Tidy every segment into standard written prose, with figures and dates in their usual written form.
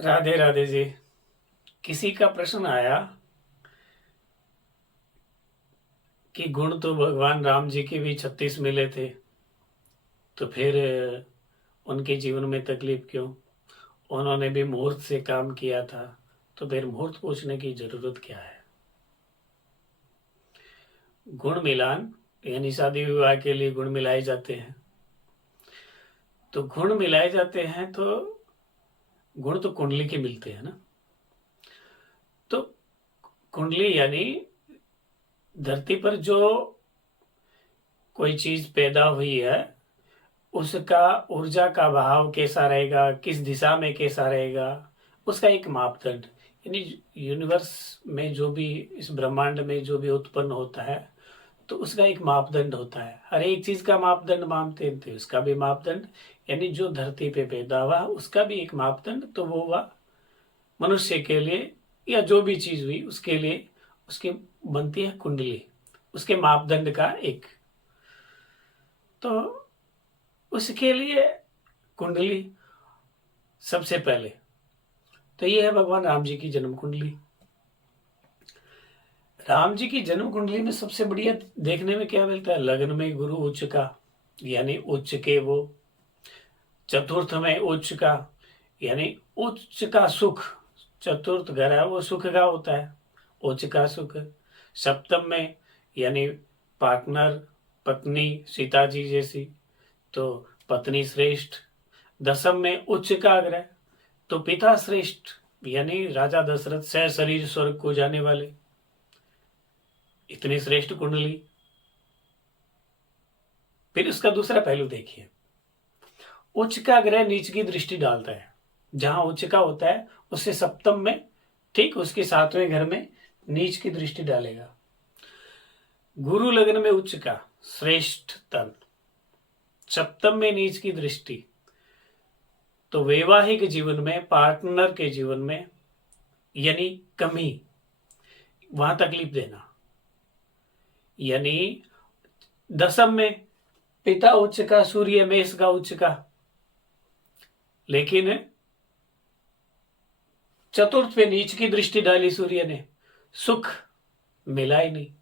राधे राधे जी। किसी का प्रश्न आया कि गुण तो भगवान राम जी के भी 36 मिले थे, तो फिर उनके जीवन में तकलीफ क्यों? उन्होंने भी मुहूर्त से काम किया था, तो फिर मुहूर्त पूछने की जरूरत क्या है? गुण मिलान यानी शादी विवाह के लिए गुण मिलाए जाते हैं। तो गुण मिलाए जाते हैं तो गुण तो कुंडली के मिलते हैं ना। तो कुंडली यानी धरती पर जो कोई चीज पैदा हुई है, उसका ऊर्जा का बहाव कैसा रहेगा, किस दिशा में कैसा रहेगा, उसका एक मापदंड। यानी यूनिवर्स में जो भी, इस ब्रह्मांड में जो भी उत्पन्न होता है, तो उसका एक मापदंड होता है। हर एक चीज का मापदंड मानते हैं, तो उसका भी मापदंड, यानी जो धरती पे पैदा हुआ उसका भी एक मापदंड, तो वो हुआ मनुष्य के लिए या जो भी चीज हुई उसके लिए, उसकी बनती है कुंडली, उसके मापदंड का एक। तो उसके लिए कुंडली सबसे पहले, तो ये है भगवान राम जी की जन्म कुंडली। राम जी की जन्म कुंडली में सबसे बढ़िया देखने में क्या मिलता है? लग्न में गुरु उच्च का, यानी उच्च के वो। चतुर्थ में उच्च का, यानी उच्च का सुख। चतुर्थ घर है वो सुख का होता है, उच्च का सुख। सप्तम में यानी पार्टनर, पत्नी, सीता जी जैसी, तो पत्नी श्रेष्ठ। दसम में उच्च का ग्रह, तो पिता श्रेष्ठ, यानी राजा दशरथ सह शरीर स्वर्ग को जाने वाले। इतनी श्रेष्ठ कुंडली। फिर उसका दूसरा पहलू देखिए, उच्च का ग्रह नीच की दृष्टि डालता है। जहां उच्च का होता है उससे सप्तम में, ठीक उसके सातवें घर में नीच की दृष्टि डालेगा। गुरु लग्न में उच्च का श्रेष्ठ तन, सप्तम में नीच की दृष्टि, तो वैवाहिक जीवन में, पार्टनर के जीवन में यानी कमी, वहां तकलीफ देना। यानी दसम में पिता उच्च का, सूर्य मेष का उच्च का, लेकिन चतुर्थ पे नीच की दृष्टि डाली सूर्य ने, सुख मिला ही नहीं।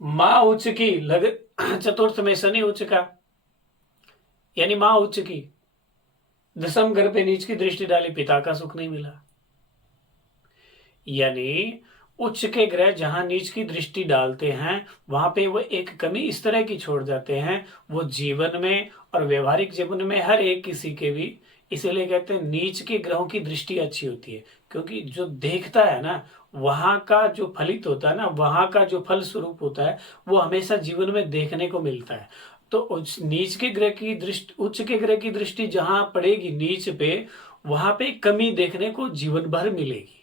मां उच्च की लग चतुर्थ में शनि उच्च का, यानी मां उच्च की, दसम घर पे नीच की दृष्टि डाली, पिता का सुख नहीं मिला। यानी उच्च के ग्रह जहां नीच की दृष्टि डालते हैं, वहां पे वो एक कमी इस तरह की छोड़ जाते हैं, वो जीवन में और व्यवहारिक जीवन में हर एक किसी के भी। इसीलिए कहते हैं नीच के ग्रहों की दृष्टि अच्छी होती है, क्योंकि जो देखता है ना, वहां का जो फलित होता है ना, वहां का जो फल स्वरूप होता है, वो हमेशा जीवन में देखने को मिलता है। तो नीच के ग्रह की दृष्टि, उच्च के ग्रह की दृष्टि जहां पड़ेगी नीच पे, वहां पे कमी देखने को जीवन भर मिलेगी।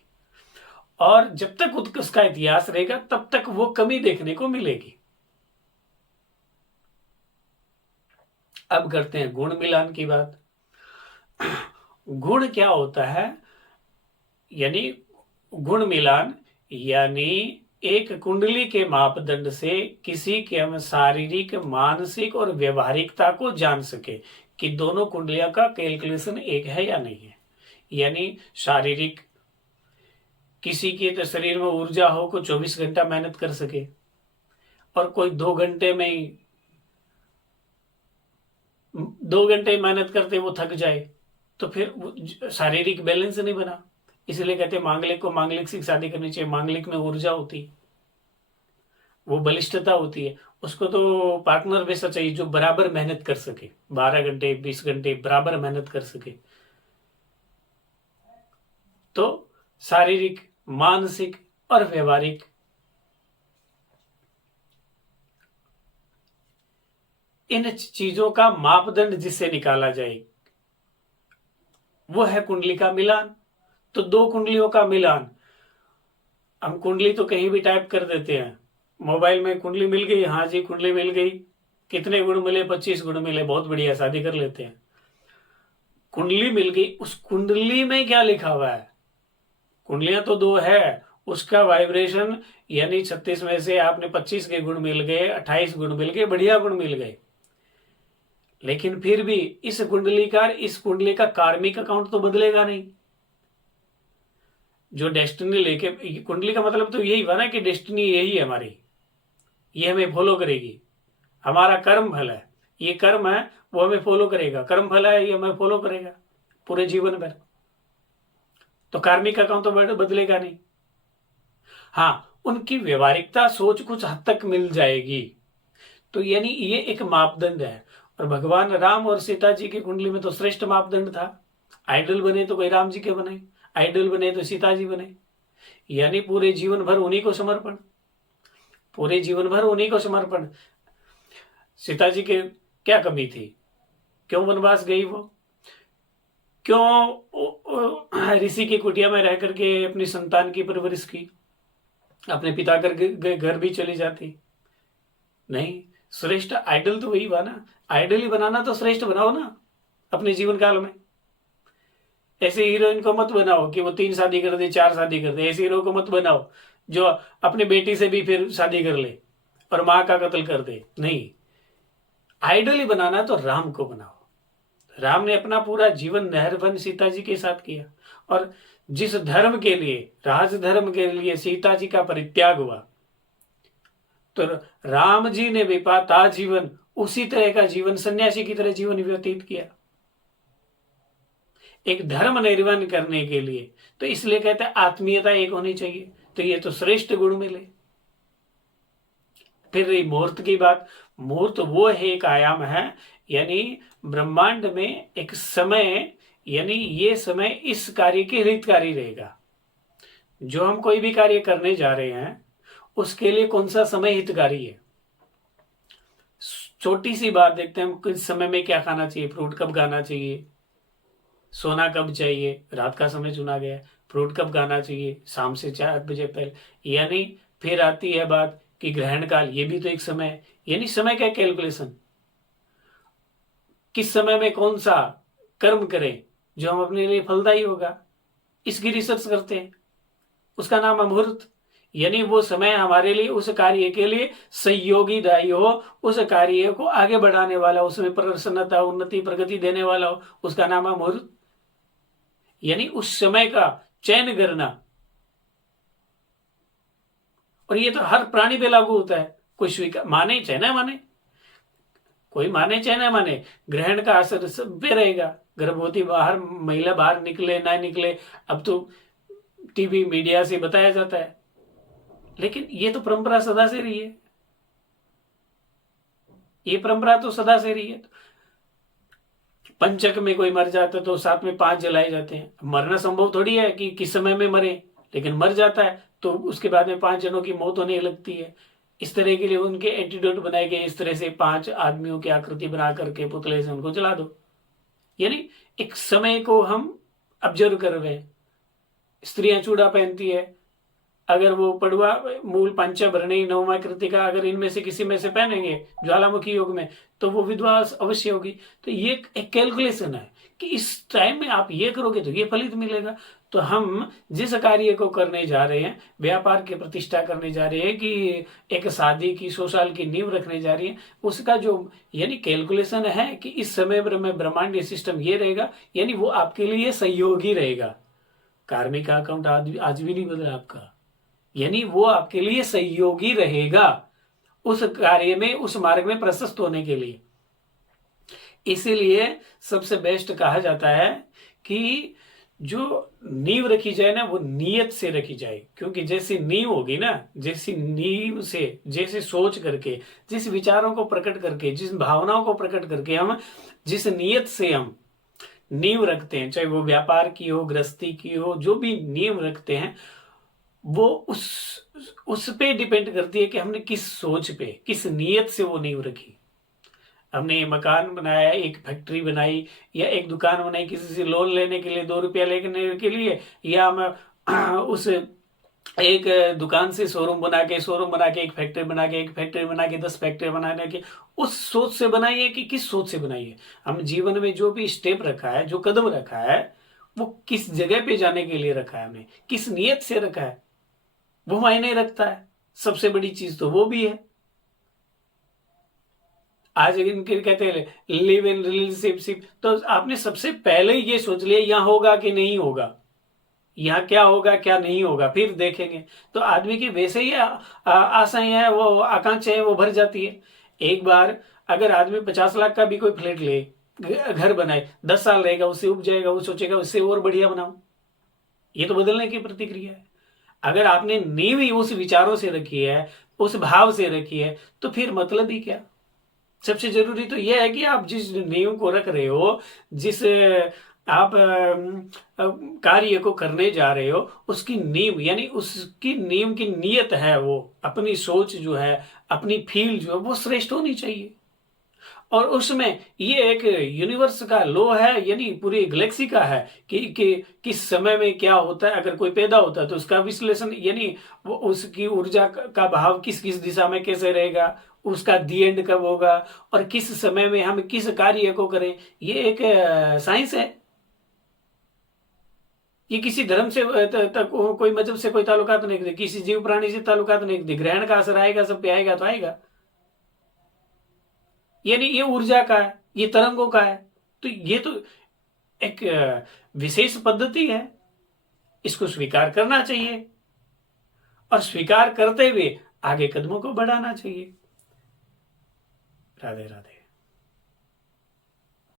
और जब तक उसका इतिहास रहेगा तब तक वो कमी देखने को मिलेगी। अब करते हैं गुण मिलान की बात। गुण क्या होता है? यानी गुण मिलान यानी एक कुंडली के मापदंड से किसी के हम शारीरिक, मानसिक और व्यवहारिकता को जान सके कि दोनों कुंडलियों का कैलकुलेशन एक है या नहीं है। यानी शारीरिक, किसी के तो शरीर में ऊर्जा हो, को 24 घंटा मेहनत कर सके, और कोई 2 घंटे में ही, 2 घंटे मेहनत करते वो थक जाए, तो फिर शारीरिक बैलेंस नहीं बना। इसलिए कहते हैं मांगलिक को मांगलिक से शादी करनी चाहिए। मांगलिक में ऊर्जा होती है, वो बलिष्ठता होती है। उसको तो पार्टनर वैसा चाहिए जो बराबर मेहनत कर सके, 12 घंटे 20 घंटे बराबर मेहनत कर सके। तो शारीरिक, मानसिक और व्यवहारिक, इन चीजों का मापदंड जिससे निकाला जाए वो है कुंडली का मिलान। तो दो कुंडलियों का मिलान, हम कुंडली तो कहीं भी टाइप कर देते हैं, मोबाइल में कुंडली मिल गई, हाँ जी कुंडली मिल गई, कितने गुण मिले? 25 गुण मिले, बहुत बढ़िया, शादी कर लेते हैं। कुंडली मिल गई, उस कुंडली में क्या लिखा हुआ है? कुंडलियां तो दो है, उसका वाइब्रेशन, यानी 36 में से आपने 25 के गुण मिल गए, 28 गुण मिल गए, बढ़िया गुण मिल गए, लेकिन फिर भी इस कुंडली का कार्मिक अकाउंट तो बदलेगा नहीं। जो डेस्टिनी लेके, कुंडली का मतलब तो यही हुआ ना कि डेस्टिनी यही है हमारी, ये हमें फॉलो करेगी। हमारा कर्म फल है, ये कर्म है वो हमें फॉलो करेगा, कर्म फल है ये हमें फॉलो करेगा पूरे जीवन भर। तो कार्मिक अकाउंट तो बदलेगा नहीं। हाँ, उनकी व्यवहारिकता सोच कुछ हद तक मिल जाएगी। तो यानी ये एक मापदंड है। और भगवान राम और सीता जी की कुंडली में तो श्रेष्ठ मापदंड था। आइडल बने तो कोई राम जी के बने, आइडल बने तो सीता जी बने। यानी पूरे जीवन भर उन्हीं को समर्पण, पूरे जीवन भर उन्हीं को समर्पण। सीता जी के क्या कमी थी, क्यों वनवास गई वो, क्यों ऋषि की कुटिया में रह करके अपनी संतान की परवरिश की, अपने पिता घर भी चली जाती। नहीं, श्रेष्ठ आइडल तो वही हुआ ना। आइडल ही बनाना तो श्रेष्ठ बनाओ ना अपने जीवन काल में। ऐसे हीरोइन को मत बनाओ कि वो 3 शादी कर दे, 4 शादी कर दे। ऐसे हीरो को मत बनाओ जो अपने बेटी से भी फिर शादी कर ले और मां का कत्ल कर दे। नहीं, आइडल ही बनाना तो राम को बनाओ। राम ने अपना पूरा जीवन नहरबन सीता जी के साथ किया, और जिस धर्म के लिए, राज धर्म के लिए सीता जी का परित्याग हुआ, तो राम जी ने भी पाता जीवन उसी तरह का जीवन, सन्यासी की तरह जीवन व्यतीत किया, एक धर्म निर्वहन करने के लिए। तो इसलिए कहते हैं आत्मीयता एक होनी चाहिए। तो ये तो श्रेष्ठ गुण मिले। फिर रही मूर्त की बात। मूर्त वो है, एक आयाम है, यानी ब्रह्मांड में एक समय, यानी ये समय इस कार्य के हितकारी रहेगा। जो हम कोई भी कार्य करने जा रहे हैं उसके लिए कौन सा समय हितकारी है। छोटी सी बात देखते हैं हम, किस समय में क्या खाना चाहिए, फ्रूट कब खाना चाहिए, सोना कब चाहिए, रात का समय चुना गया है। फ्रूट कब खाना चाहिए, शाम से 4 बजे पहले। यानी फिर आती है बात कि ग्रहण काल, ये भी तो एक समय है। यानी समय का कैलकुलेशन, किस समय में कौन सा कर्म करें जो हम अपने लिए फलदायी होगा, इसकी रिसर्च करते हैं। उसका नाम है मुहूर्त। यानी वो समय हमारे लिए, उस कार्य के लिए सहयोगी दायी हो, उस कार्य को आगे बढ़ाने वाला, उसमें प्रसन्नता, उन्नति, प्रगति देने वाला हो, उसका नाम है मुहूर्त। यानी उस समय का चयन करना। और ये तो हर प्राणी पे लागू होता है। कोई स्वीकार माने चाहे ना माने, कोई माने चाहे ना माने, ग्रहण का असर सब पे रहेगा। गर्भवती बाहर महिला बाहर निकले ना निकले, अब तो टीवी मीडिया से बताया जाता है। लेकिन ये तो परंपरा सदा से रही है, ये परंपरा तो सदा से रही है। पंचक में कोई मर जाता तो साथ में 5 जलाए जाते हैं। मरना संभव थोड़ी है कि किस समय में मरे, लेकिन मर जाता है तो उसके बाद में 5 जनों की मौत होने लगती है। इस तरह के लिए उनके एंटीडोट बनाए गए। इस तरह से 5 आदमियों की आकृति बना करके पुतले से उनको जला दो। यानी एक समय को हम ऑब्जर्व कर रहे हैं। स्त्रियां चूड़ा पहनती है, अगर वो पड़ुआ मूल पंचभरणी नवमा कृतिका अगर इनमें से किसी में से पहनेंगे ज्वालामुखी योग में, तो वो विधवा अवश्य होगी। तो ये एक कैलकुलेशन है कि इस टाइम में आप ये करोगे तो ये फलित मिलेगा। तो हम जिस कार्य को करने जा रहे हैं, व्यापार की प्रतिष्ठा करने जा रहे हैं, कि एक शादी की 100 साल की नींव रखने जा रही है, उसका जो यानी कैलकुलेशन है कि इस समय में ब्रह्मांडीय सिस्टम ये रहेगा, यानी वो आपके लिए सहयोगी रहेगा। कार्मिक अकाउंट आज भी नहीं बदला आपका, यानी वो आपके लिए सहयोगी रहेगा उस कार्य में, उस मार्ग में प्रशस्त होने के लिए। इसीलिए सबसे बेस्ट कहा जाता है कि जो नींव रखी जाए ना, वो नियत से रखी जाए। क्योंकि जैसी नींव होगी ना, जैसी नींव से, जैसे सोच करके, जिस विचारों को प्रकट करके, जिस भावनाओं को प्रकट करके हम जिस नियत से हम नींव रखते हैं, चाहे वो व्यापार की हो, गृहस्थी की हो, जो भी नींव रखते हैं, वो उस पे डिपेंड करती है कि हमने किस सोच पे, किस नियत से वो नींव रखी। हमने मकान बनाया, एक फैक्ट्री बनाई, या एक दुकान बनाई किसी से लोन लेने के लिए, 2 रुपया लेने के लिए, या हम उस एक दुकान से शोरूम बना के एक फैक्ट्री बना के, एक फैक्ट्री बना के 10 फैक्ट्री बनाने के, उस सोच से बनाई है कि किस सोच से बनाई है। हम जीवन में जो भी स्टेप रखा है, जो कदम रखा है, वो किस जगह पे जाने के लिए रखा है, हमने किस नियत से रखा है, वो मायने रखता है। सबसे बड़ी चीज तो वो भी है। आज इनके कहते हैं लिव इन रिलेशनशिप, तो आपने सबसे पहले ये सोच लिया यहाँ होगा कि नहीं होगा, यहाँ क्या होगा क्या नहीं होगा, फिर देखेंगे। तो आदमी की वैसे ही आशाएं हैं, वो आकांक्षाएं वो भर जाती है। एक बार अगर आदमी 50 लाख का भी कोई फ्लैट ले, घर बनाए, 10 साल रहेगा, उससे उब जाएगा, वो सोचेगा उससे और बढ़िया बनाऊं। ये तो बदलने की प्रतिक्रिया है। अगर आपने नींव ही उस विचारों से रखी है, उस भाव से रखी है, तो फिर मतलब ही क्या। सबसे जरूरी तो यह है कि आप जिस नींव को रख रहे हो, जिस आप कार्य को करने जा रहे हो, उसकी नींव यानी उसकी नींव की नीयत है, वो अपनी सोच जो है, अपनी फील जो है वो श्रेष्ठ होनी चाहिए। और उसमें ये एक यूनिवर्स का लॉ है, यानी पूरी गैलेक्सी का है कि किस समय में क्या होता है। अगर कोई पैदा होता है तो उसका विश्लेषण, यानी वो उसकी ऊर्जा का भाव किस किस दिशा में कैसे रहेगा, उसका दी एंड कब होगा, और किस समय में हम किस कार्य को करें। ये एक साइंस है। ये किसी धर्म से कोई मजहब से कोई ताल्लुकात नहीं रखती, किसी जीव प्राणी से ताल्लुकात नहीं रखती। ग्रहण का असर आएगा, सब पे आएगा तो आएगा। यानी ये ऊर्जा का है, ये तरंगों का है। तो ये तो एक विशेष पद्धति है, इसको स्वीकार करना चाहिए और स्वीकार करते हुए आगे कदमों को बढ़ाना चाहिए। राधे राधे।